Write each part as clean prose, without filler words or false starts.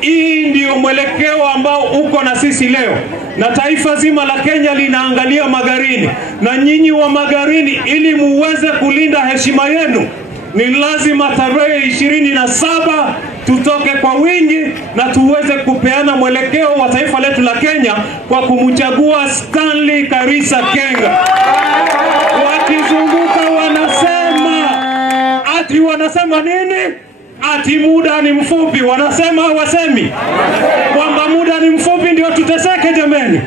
Hii ndio mwelekeo ambao uko na sisi leo, na taifa zima la Kenya linaangalia Magarini, na nyinyi wa Magarini, ili muweze kulinda heshima yenu, ni lazima tarehe 27 tutoke kwa wingi na tuweze kupeana mwelekeo wa taifa letu la Kenya kwa kumchagua Stanley Karisa Kenga. Wakizunguka wanasema nini? Ati muda ni mfupi. Wanasema wasemi kwamba muda ni mfupi ndio tuteseke jameni,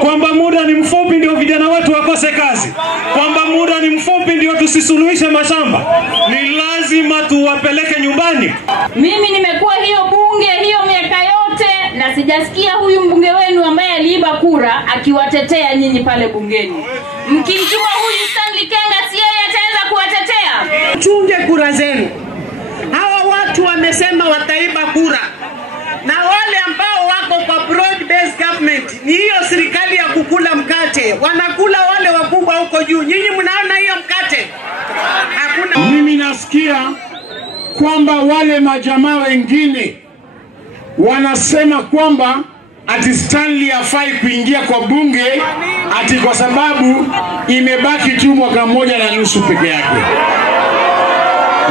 kwamba muda ni mfupi ndio vijana wetu wakose kazi, kwamba muda ni mfupi ndio tusisuluhishe mashamba. Ni lazima tuwapeleke nyumbani. Mimi nimekuwa hiyo bunge hiyo miaka yote na sijasikia huyu mbunge wenu ambaye aliiba kura akiwatetea nyinyi pale bungeni. Mkimtuma huyu Stanley Kenga, si yeye ataweza kuwatetea? Chunge kura zenu. Hawa watu wamesema wataiba kura, na wale ambao wako kwa broad based government ni hiyo serikali ya kukula mkate, wanakula wale wakubwa huko juu. Nyinyi mnaona hiyo mkate? Hakuna. Mimi nasikia kwamba wale majamaa wengine wanasema kwamba ati Stanley hafai kuingia kwa bunge ati kwa sababu imebaki tu mwaka mmoja na nusu peke yake.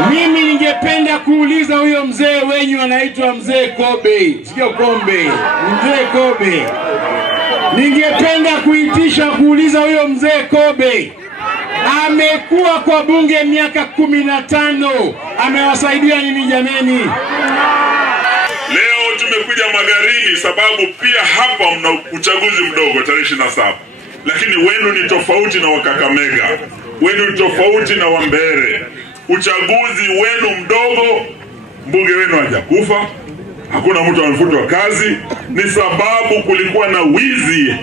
Mimi ningependa kuuliza huyo mzee wenyu anaitwa mzee Kobe, sio Kombe, mzee Kobe. Ningependa kuuliza huyo mzee Kobe, amekuwa kwa bunge miaka 15, amewasaidia nini jameni? Leo tumekuja Magarini sababu pia hapa mna uchaguzi mdogo tarehe 27. Lakini wenu ni tofauti na Wakakamega, wenu ni tofauti na Wambere. Uchaguzi wenu mdogo, mbunge wenu hajakufa, hakuna mtu amefutwa kazi, ni sababu kulikuwa na wizi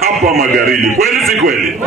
hapa Magarini. Kweli si kweli?